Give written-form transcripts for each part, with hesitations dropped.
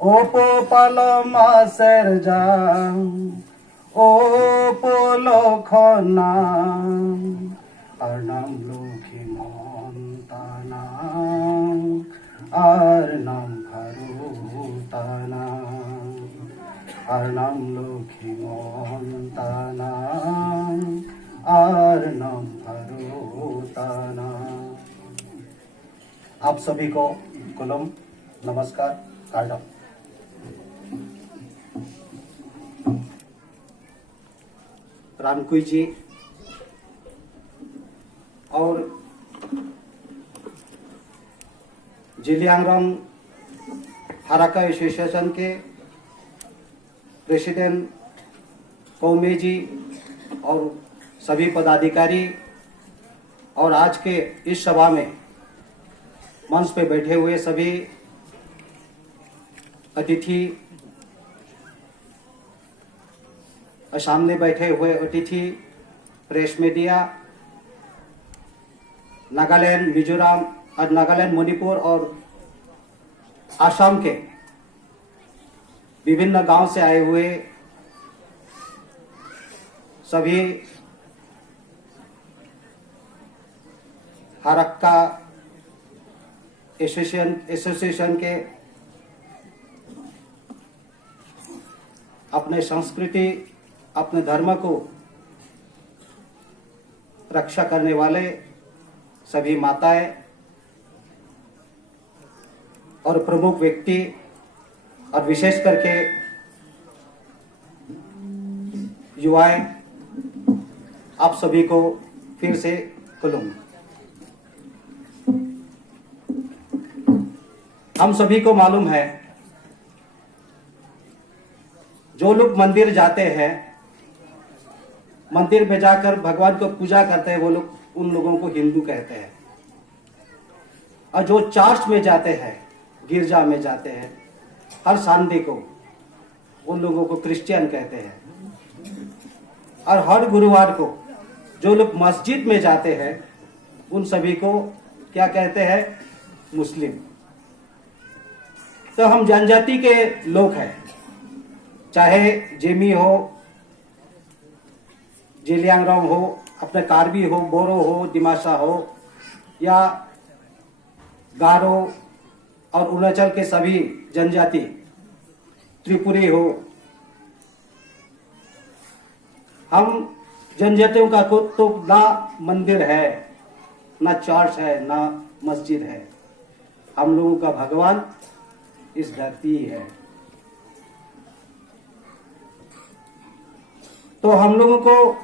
Opo paloma serja, opo lokhona, arnam lokhi montana, arnam harutana, arnam lokhi montana, arnam harutana। आप सभी को coulomb नमस्कार कांडम। रामकुई जी और जिलियांगरोंग हाराका association के प्रेसिडेंट कौमे जी और सभी पदाधिकारी और आज के इस सभा में मंच पे बैठे हुए सभी अतिथि, सामने बैठे हुए अतिथि, प्रेस मीडिया, नागालैंड, मिजोरम और नागालैंड, मणिपुर और आसाम के विभिन्न गांव से आए हुए सभी हारक्का एसोसिएशन के अपने संस्कृति, अपने धर्म को रक्षा करने वाले सभी माताएं और प्रमुख व्यक्ति और विशेष करके युवाएं, आप सभी को फिर से कुलम। हम सभी को मालूम है, जो लोग मंदिर जाते हैं, मंदिर में जाकर भगवान को पूजा करते हैं, वो लोग उन लोगों को हिंदू कहते हैं। और जो चर्च में जाते हैं, गिरजा में जाते हैं हर संडे को, उन लोगों को क्रिश्चियन कहते हैं। और हर गुरुवार को जो लोग मस्जिद में जाते हैं, उन सभी को क्या कहते हैं? मुस्लिम। तो हम जनजाति के लोग हैं, चाहे जेमी हो, जिलियांगरोंग हो, अपने कार्बी हो, बोरो हो, दिमासा हो, या गारो और अरुणाचल के सभी जनजाति, त्रिपुरी हो, हम जनजातियों का तो ना मंदिर है, ना चर्च है, ना मस्जिद है। हम लोगों का भगवान इस धरती है। तो हम लोगों को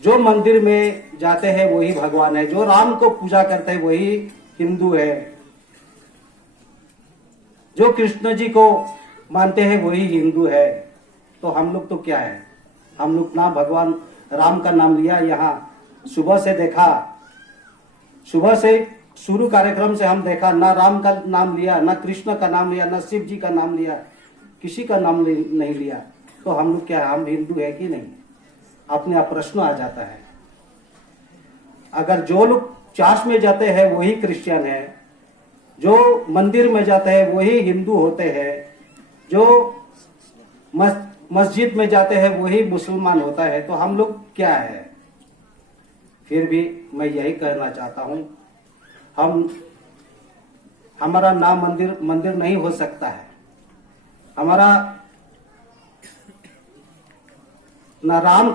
जो मंदिर में जाते हैं वही भगवान है, जो राम को पूजा करते हैं वही हिंदू है, जो कृष्ण जी को मानते हैं वही हिंदू है। तो हम लोग तो क्या है? हम लोग ना भगवान राम का नाम लिया, यहाँ सुबह से देखा, सुबह से शुरू कार्यक्रम से हम देखा, ना राम का नाम लिया, ना कृष्ण का नाम लिया, ना शिव जी का नाम लिया, किसी का नाम नहीं लिया। तो हम लोग क्या, हम हिंदू है कि नहीं? अपने आप प्रश्न आ जाता है। अगर जो लोग चर्च में जाते हैं वही क्रिश्चियन है, जो मंदिर में जाते हैं वही हिंदू होते हैं, जो मस्जिद में जाते हैं वही मुसलमान होता है, तो हम लोग क्या है? फिर भी मैं यही कहना चाहता हूं, हमारा नाम मंदिर नहीं हो सकता है, हमारा ना राम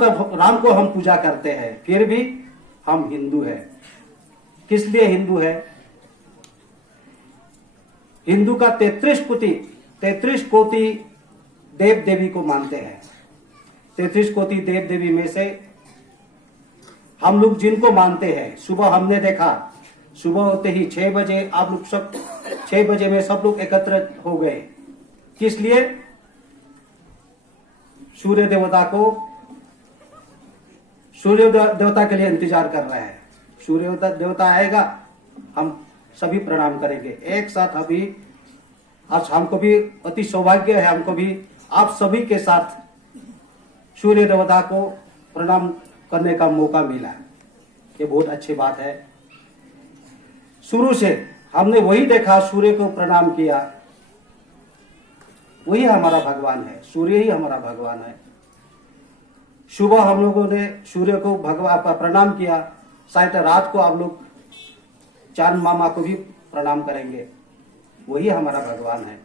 को हम पूजा करते हैं, फिर भी हम हिंदू है। किस लिए हिंदू है? हिंदू का 33 कोटि देव देवी को मानते हैं। 33 कोटि देव देवी में से हम लोग जिनको मानते हैं, सुबह हमने देखा, सुबह होते ही 6 बजे आप लोग सब 6 बजे में सब लोग एकत्र हो गए। किस लिए? सूर्य देवता के लिए इंतजार कर रहे हैं। सूर्य देवता आएगा, हम सभी प्रणाम करेंगे एक साथ। अभी आज हमको भी अति सौभाग्य है, हमको भी आप सभी के साथ सूर्य देवता को प्रणाम करने का मौका मिला। ये बहुत अच्छी बात है। शुरू से हमने वही देखा, सूर्य को प्रणाम किया, वही हमारा भगवान है, सूर्य ही हमारा भगवान है। सुबह हम लोगों ने सूर्य को भगवान का प्रणाम किया, शायद रात को आप लोग चांद मामा को भी प्रणाम करेंगे, वही हमारा भगवान है।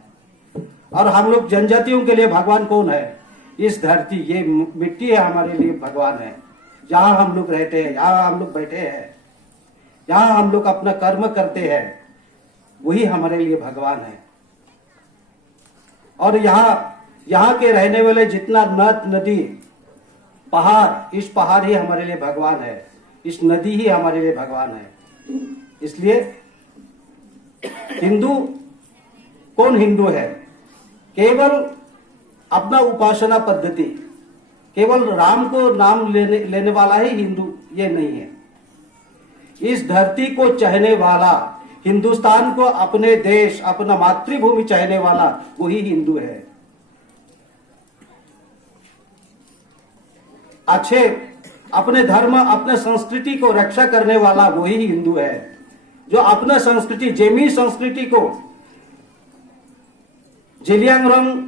और हम लोग जनजातियों के लिए भगवान कौन है? इस धरती, ये मिट्टी है हमारे लिए भगवान है। जहां हम लोग रहते हैं, यहाँ हम लोग बैठे हैं, यहाँ हम लोग अपना कर्म करते हैं, वही हमारे लिए भगवान है। और यहाँ के रहने वाले जितना नद नदी पहाड़, इस पहाड़ ही हमारे लिए भगवान है, इस नदी ही हमारे लिए भगवान है। इसलिए हिंदू कौन हिंदू है? केवल अपना उपासना पद्धति, केवल राम को नाम लेने वाला ही हिंदू ये नहीं है। इस धरती को चाहने वाला, हिंदुस्तान को अपने देश, अपना मातृभूमि चाहने वाला वही हिंदू है। अच्छे अपने धर्म, अपने संस्कृति को रक्षा करने वाला वही हिंदू है। जो अपना संस्कृति, जेमी संस्कृति को, जेलियांगरोंग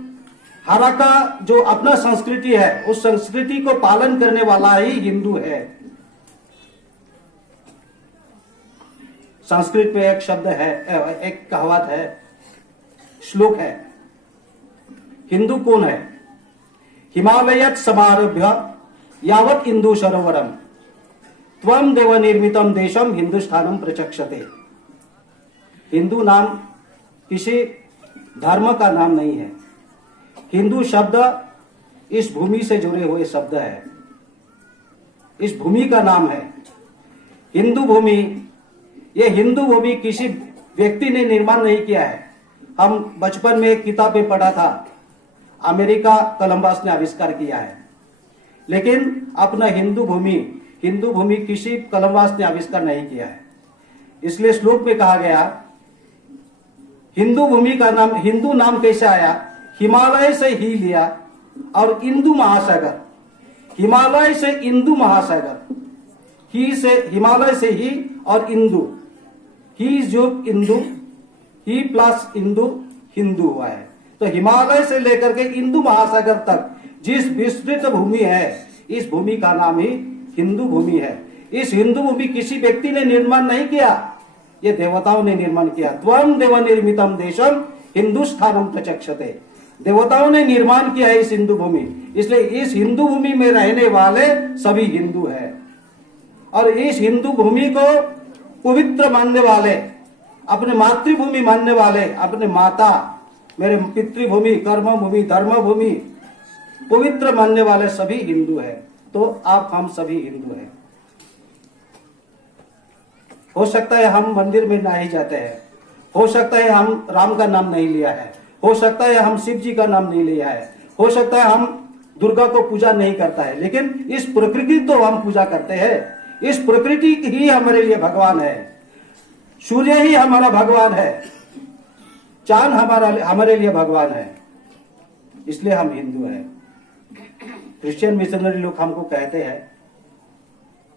हरा का जो अपना संस्कृति है, उस संस्कृति को पालन करने वाला ही हिंदू है। संस्कृत में एक शब्द है, एक कहावत है, श्लोक है, हिंदू कौन है? हिमालयत समारभ्य यावत इंदु सरोवरम त्वम देव निर्मितम देशम हिंदुस्थानम प्रचक्षते। हिंदू नाम किसी धर्म का नाम नहीं है। हिंदू शब्द इस भूमि से जुड़े हुए शब्द है, इस भूमि का नाम है हिंदू भूमि। ये हिंदू भूमि किसी व्यक्ति ने निर्माण नहीं किया है। हम बचपन में एक किताब में पढ़ा था, अमेरिका कोलंबस ने आविष्कार किया है, लेकिन अपना हिंदू भूमि किसी कोलंबस ने आविष्कार नहीं किया है। इसलिए श्लोक में कहा गया, हिंदू भूमि का नाम, हिंदू नाम कैसे आया? हिमालय से ही लिया और इंदु महासागर, हिमालय से इंदु महासागर, ही से हिमालय से ही और इंदु, ही जो इंदु, ही प्लस इंदु हिंदू हुआ है। तो हिमालय से लेकर के इंदु महासागर तक जिस विस्तृत भूमि है, इस भूमि का नाम ही हिंदू भूमि है। इस हिंदू भूमि किसी व्यक्ति ने निर्माण नहीं किया, ये देवताओं ने निर्माण किया। त्वं देव निर्मितम देशम हिंदुस्थानम प्रचक्षते। देवताओं ने निर्माण किया है इस हिंदू भूमि, इसलिए इस हिंदू भूमि में रहने वाले सभी हिंदू है। और इस हिंदू भूमि को पवित्र मानने वाले, अपने मातृभूमि मानने वाले, अपने माता, मेरे पितृभूमि, कर्म भूमि, धर्म भूमि पवित्र मानने वाले सभी हिंदू है। तो आप हम सभी हिंदू हैं। हो सकता है हम मंदिर में नहीं जाते हैं, हो सकता है हम राम का नाम नहीं लिया है, हो सकता है हम शिव जी का नाम नहीं लिया है, हो सकता है हम दुर्गा को पूजा नहीं करता है, लेकिन इस प्रकृति तो हम पूजा करते हैं। इस प्रकृति ही हमारे लिए भगवान है, सूर्य ही हमारा भगवान है, चांद हमारे लिए भगवान है, इसलिए हम हिंदू हैं। क्रिश्चियन मिशनरी लोग हमको कहते हैं,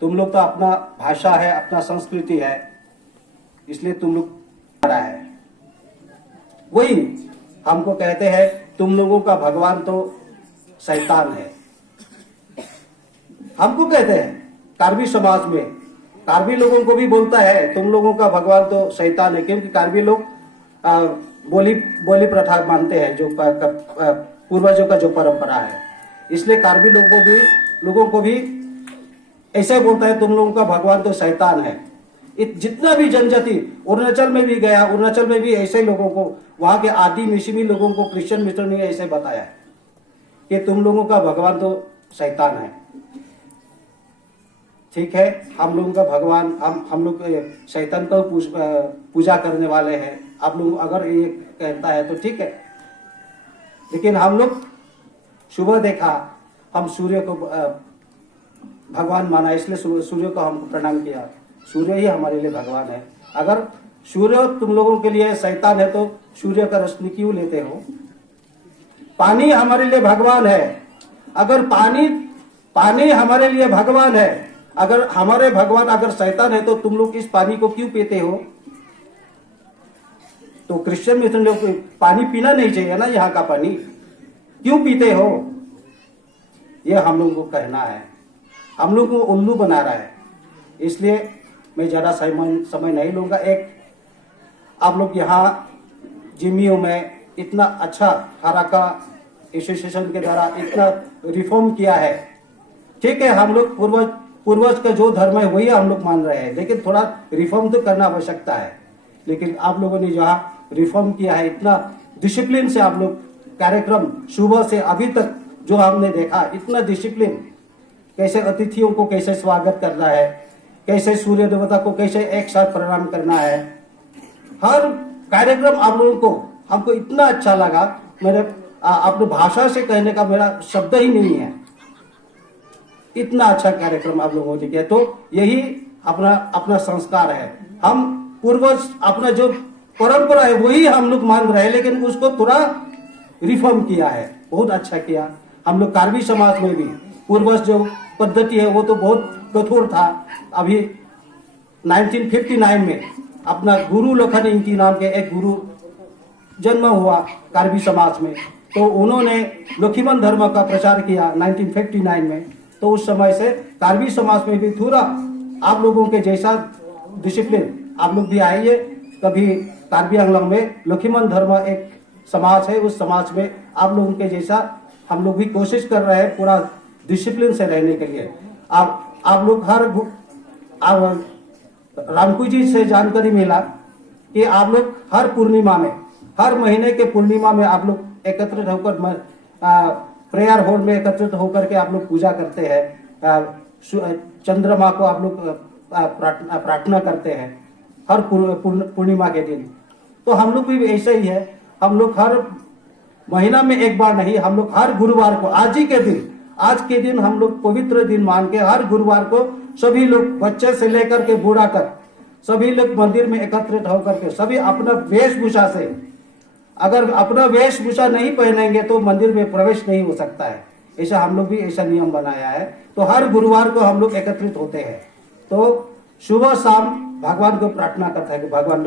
तुम लोग तो अपना भाषा है, अपना संस्कृति है, इसलिए तुम लोग रहा है। वही हमको कहते हैं तुम लोगों का भगवान तो शैतान है। हमको कहते हैं कार्बी समाज में, कार्बी लोगों को भी बोलता है तुम लोगों का भगवान तो शैतान है, क्योंकि कार्बी लोग बोली प्रथा मानते हैं, जो पूर्वजों का जो परंपरा है, इसलिए कार्बी लोगों को भी ऐसे बोलता है तुम लोगों का भगवान तो शैतान है। जितना भी जनजाति, अरुणाचल में भी गया, अरुणाचल में भी ऐसे लोगों को, वहां के आदि मिशिमी लोगों को क्रिश्चियन मित्र ने ऐसे बताया है कि तुम लोगों का भगवान तो शैतान है। ठीक है, हम लोगों का भगवान, हम लोग शैतान को पूजा करने वाले हैं। आप लोग अगर ये कहता है तो ठीक है, लेकिन हम लोग सुबह देखा, हम सूर्य को भगवान माना, इसलिए सूर्य को हम प्रणाम किया। सूर्य ही हमारे लिए भगवान है। अगर सूर्य तुम लोगों के लिए शैतान है तो सूर्य का रोशनी क्यों लेते हो? पानी हमारे लिए भगवान है। अगर पानी हमारे लिए भगवान है, अगर हमारे भगवान अगर शैतान है तो तुम लोग इस पानी को क्यों पीते हो? तो क्रिश्चियन मिशन लोग पानी पीना नहीं चाहिए ना, यहाँ का पानी क्यों पीते हो, ये हम लोगों को कहना है। हम लोग को उल्लू बना रहा है। इसलिए मैं ज़्यादा समय नहीं लूँगा। एक आप लोग यहाँ जिमियो में इतना अच्छा हराका एसोसिएशन के द्वारा इतना रिफॉर्म किया है, ठीक है, हम लोग पूर्वज का जो धर्म है वही हम लोग मान रहे हैं, लेकिन थोड़ा रिफॉर्म तो करना आवश्यकता है। लेकिन आप लोगों ने जहाँ रिफॉर्म किया है, इतना डिसिप्लिन से आप लोग कार्यक्रम सुबह से अभी तक जो हमने देखा, इतना डिसिप्लिन, कैसे अतिथियों को कैसे स्वागत करना है, कैसे सूर्य देवता को कैसे एक साथ प्रणाम करना है, हर कार्यक्रम आप लोगों को हमको इतना अच्छा लगा। मेरे अपनी भाषा से कहने का मेरा शब्द ही नहीं है, इतना अच्छा कार्यक्रम आप लोगों ने किया। तो यही अपना संस्कार है। हम पूर्वज अपना जो परंपरा है वही हम लोग मान रहे हैं, लेकिन उसको थोड़ा रिफॉर्म किया है, बहुत अच्छा किया। हम लोग कार्बी समाज में भी पूर्वज जो पद्धति है वो तो बहुत कठोर था। अभी 1959 में अपना गुरु लखन इंकी नाम के एक गुरु जन्म हुआ कार्बी समाज में, तो उन्होंने लखीमन धर्म का प्रचार किया 1959 में। तो उस समय से कार्बी समाज में भी थोड़ा आप लोगों के जैसा डिसिप्लिन, आप लोग भी आइए कभी कार्बी आंगलंग में, लखीमन धर्म एक समाज है, उस समाज में आप लोगों के जैसा हम लोग भी कोशिश कर रहे हैं पूरा डिसिप्लिन से रहने के लिए। आप लोग रामकू जी से जानकारी मिला कि आप लोग हर पूर्णिमा में, हर महीने के पूर्णिमा में आप लोग एकत्रित होकर प्रेयर हॉल में एकत्रित होकर के आप लोग पूजा करते हैं, चंद्रमा को आप लोग प्रार्थना करते हैं हर पूर्णिमा के दिन। तो हम लोग भी ऐसे ही है, हम लोग हर महीना में एक बार नहीं, हम लोग हर गुरुवार को, आज के दिन हम लोग पवित्र दिन मान के हर गुरुवार को सभी लोग, बच्चे से लेकर के बूढ़ा तक, सभी लोग मंदिर में एकत्रित होकर के सभी अपना वेशभूषा से, अगर अपना वेशभूषा नहीं पहनेंगे तो मंदिर में प्रवेश नहीं हो सकता है। ऐसा हम लोग भी ऐसा नियम बनाया है। तो हर गुरुवार को हम लोग एकत्रित होते हैं, तो सुबह शाम भगवान को प्रार्थना करते हैं कि भगवान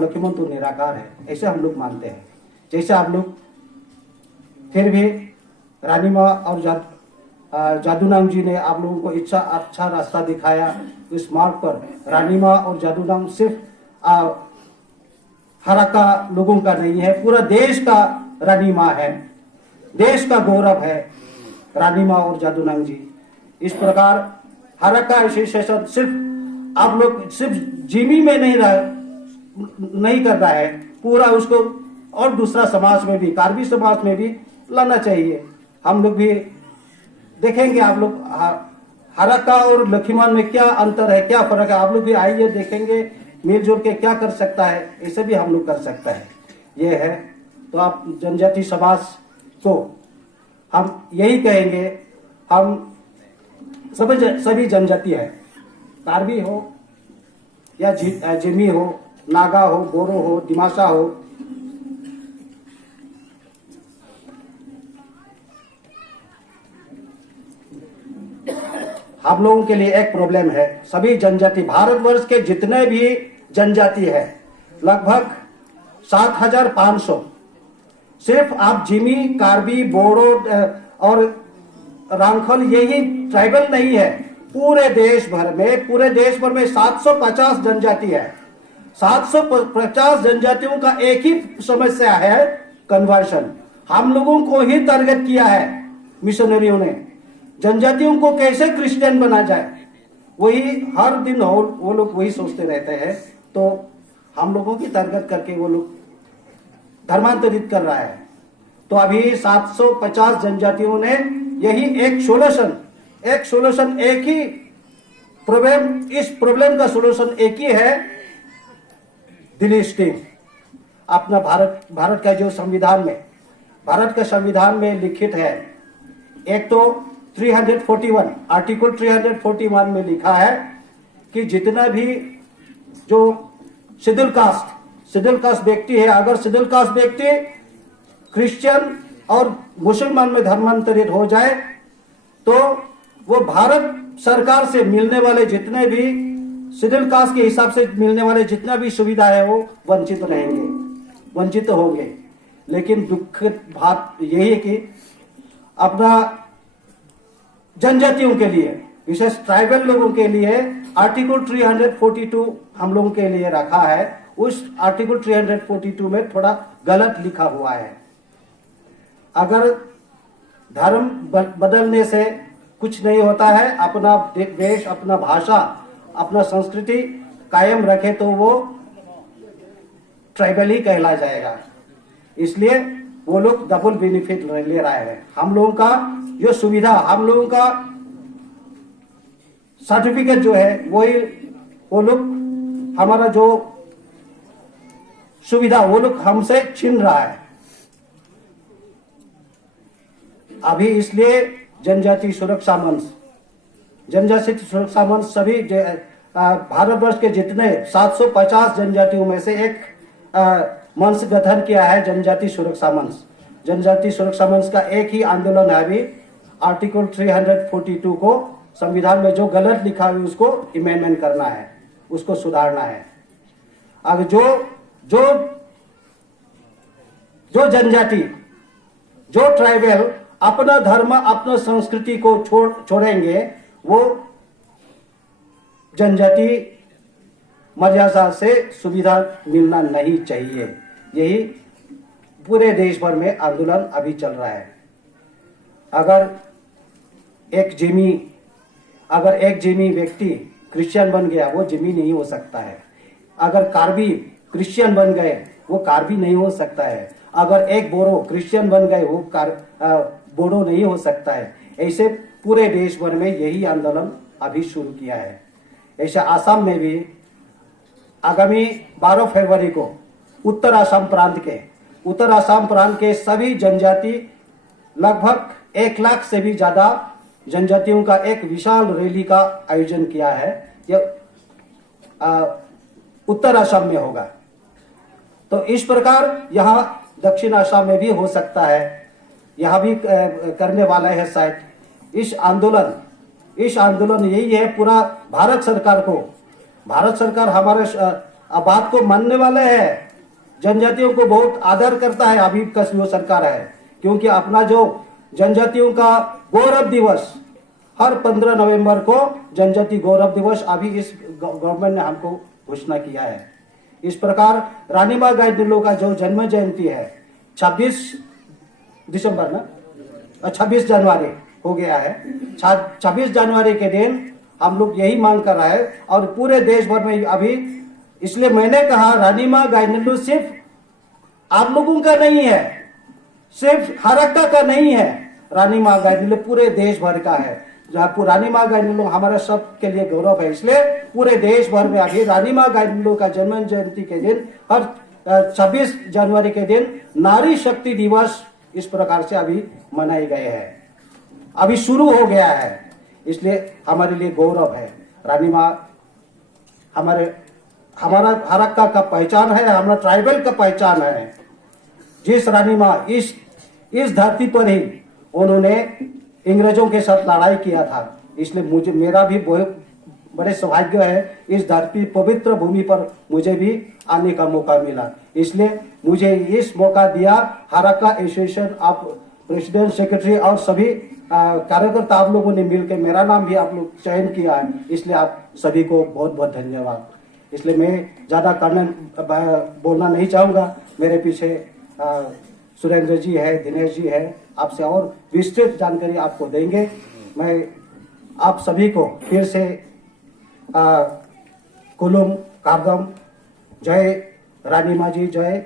लक्ष्मण तो निराकार है, ऐसे हम लोग मानते हैं। जैसे आप लोग फिर भी रानी माँ और जादूनांग जी ने आप लोगों को अच्छा रास्ता दिखाया। इस मार्ग पर रानी माँ और जादूनांग सिर्फ हराका लोगों का नहीं है, पूरा देश का रानी माँ है, देश का गौरव है रानी माँ और जादूनांग जी। इस प्रकार हराका एसोसिएशन सिर्फ आप लोग सिर्फ जिमी में नहीं कर रहा है, पूरा उसको और दूसरा समाज में भी, कार्बी समाज में भी लाना चाहिए। हम लोग भी देखेंगे, आप लोग हराका और लखीमन में क्या अंतर है, क्या फर्क है, आप लोग भी आइए देखेंगे, मिलजुल के क्या कर सकता है, ऐसे भी हम लोग कर सकता है, ये है। तो आप जनजाति समाज को हम यही कहेंगे, हम सभी जनजाति है, कार्बी हो या जिमी हो, नागा हो, बोरो हो, दिमासा हो, हम लोगों के लिए एक प्रॉब्लम है। सभी जनजाति, भारतवर्ष के जितने भी जनजाति है लगभग 7,500, सिर्फ आप जिमी, कार्बी, बोडो और रांखल यही ट्राइबल नहीं है, पूरे देश भर में 750 जनजाति है। 750 जनजातियों का एक ही समस्या है, कन्वर्शन। हम लोगों को ही टारगेट किया है मिशनरियों ने, जनजातियों को कैसे क्रिश्चियन बना जाए, वही हर दिन वो लोग वही सोचते रहते हैं। तो हम लोगों की टारगेट करके वो लोग धर्मांतरित कर रहा है। तो अभी 750 जनजातियों ने यही एक सोल्यूशन, एक ही प्रॉब्लम, इस प्रॉब्लम का सोल्यूशन एक ही है, दिल्ली स्टिंग। अपना भारत का जो भारत का संविधान में लिखित है, एक तो 341 आर्टिकल 341 में लिखा है कि जितना भी जो शेड्यूल कास्ट व्यक्ति है, अगर शेड्यूल कास्ट व्यक्ति क्रिश्चियन और मुसलमान में धर्मांतरित हो जाए तो वो भारत सरकार से मिलने वाले जितने भी शेड्यूल कास्ट के हिसाब से मिलने वाले जितना भी सुविधा है वो वंचित रहेंगे, वंचित होंगे। लेकिन दुखद बात यही है कि अपना जनजातियों के लिए, विशेष ट्राइबल लोगों के लिए आर्टिकल 342 हम लोगों के लिए रखा है। उस आर्टिकल 342 में थोड़ा गलत लिखा हुआ है। अगर धर्म बदलने से कुछ नहीं होता है, अपना देश, अपना भाषा, अपना संस्कृति कायम रखे तो वो ट्राइबल ही कहला जाएगा। इसलिए वो लोग डबल बेनिफिट ले रहे हैं। हम लोगों का जो सुविधा, हम लोगों का सर्टिफिकेट जो है वही वो लोग, हमारा जो सुविधा वो लोग हमसे छीन रहा है अभी। इसलिए जनजाति सुरक्षा मंच, जनजाति सुरक्षा मंच सभी भारतवर्ष के जितने 750 जनजातियों में से एक मंच गठन किया है, जनजाति सुरक्षा मंच। जनजाति सुरक्षा मंच का एक ही आंदोलन है अभी, आर्टिकल 342 को संविधान में जो गलत लिखा है उसको अमेंडमेंट करना है, उसको सुधारना है। अब जो जनजाति, जो ट्राइबल अपना धर्म, अपना संस्कृति को छोड़ेंगे, वो जनजाति मर्यादा से सुविधा मिलना नहीं चाहिए। यही पूरे देश भर में आंदोलन अभी चल रहा है। अगर एक जिमी व्यक्ति क्रिश्चियन बन गया, वो जिमी नहीं हो सकता है। अगर कार्बी क्रिश्चियन बन गए, वो कार्बी नहीं हो सकता है। अगर एक बोरो क्रिश्चियन बन गए, वो बोडो नहीं हो सकता है। ऐसे पूरे देश भर में यही आंदोलन अभी शुरू किया है। ऐसे आसाम में भी आगामी 12 फरवरी को उत्तर आसाम प्रांत के सभी जनजाति, लगभग 1 लाख से भी ज्यादा जनजातियों का एक विशाल रैली का आयोजन किया है। यह उत्तर आसाम में होगा। तो इस प्रकार यहाँ दक्षिण आसाम में भी हो सकता है, यहाँ भी करने वाला है शायद। इस आंदोलन यही है, पूरा भारत सरकार हमारे बात को मानने वाले है। जनजातियों को बहुत आदर करता है अभी का जो सरकार है, क्योंकि अपना जो जनजातियों का गौरव दिवस हर 15 नवंबर को जनजाति गौरव दिवस अभी इस गवर्नमेंट ने हमको घोषणा किया है। इस प्रकार रानी मां गाइडिलो का जो जन्म जयंती है 26 दिसंबर ना 26 जनवरी हो गया है। 26 जनवरी के दिन हम लोग यही मांग कर रहा है, और पूरे देश भर में अभी, इसलिए मैंने कहा रानी मां गाइडिलो सिर्फ आप लोगों का नहीं है, सिर्फ हरक्का का नहीं है, रानी मां गाइडिलो पूरे देश भर का है। जहाँ रानी मां गाइडिलो हमारा सब के लिए गौरव है। इसलिए पूरे देश भर में अभी रानी मां गाइडिलो का जन्म जयंती के दिन, हर 26 जनवरी के दिन नारी शक्ति दिवस इस प्रकार से अभी मनाए गए हैं, अभी शुरू हो गया है। इसलिए हमारे लिए गौरव है। रानी मां हमारा हरक्का का पहचान है, हमारा ट्राइबल का पहचान है। जिस रानी मां इस धरती पर ही उन्होंने अंग्रेजों के साथ लड़ाई किया था, इसलिए मेरा भी बहुत बड़े सौभाग्य है, इस धरती पवित्र भूमि पर मुझे भी आने का मौका मिला। इसलिए मुझे इस मौका दिया Harakka association of president, secretary और सभी कार्यकर्ता आप लोगों ने मिलकर मेरा नाम भी आप लोग चयन किया है। इसलिए आप सभी को बहुत बहुत धन्यवाद। इसलिए मैं ज्यादा बोलना नहीं चाहूंगा। मेरे पीछे सुरेंद्र जी है, दिनेश जी है, आपसे और विस्तृत जानकारी आपको देंगे। मैं आप सभी को फिर से कुलुम कारदम, जय रानी माँ जी, जय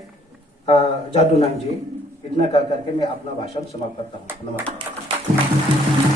जादूनंग जी, इतना कर करके मैं अपना भाषण समाप्त करता हूँ। नमस्कार।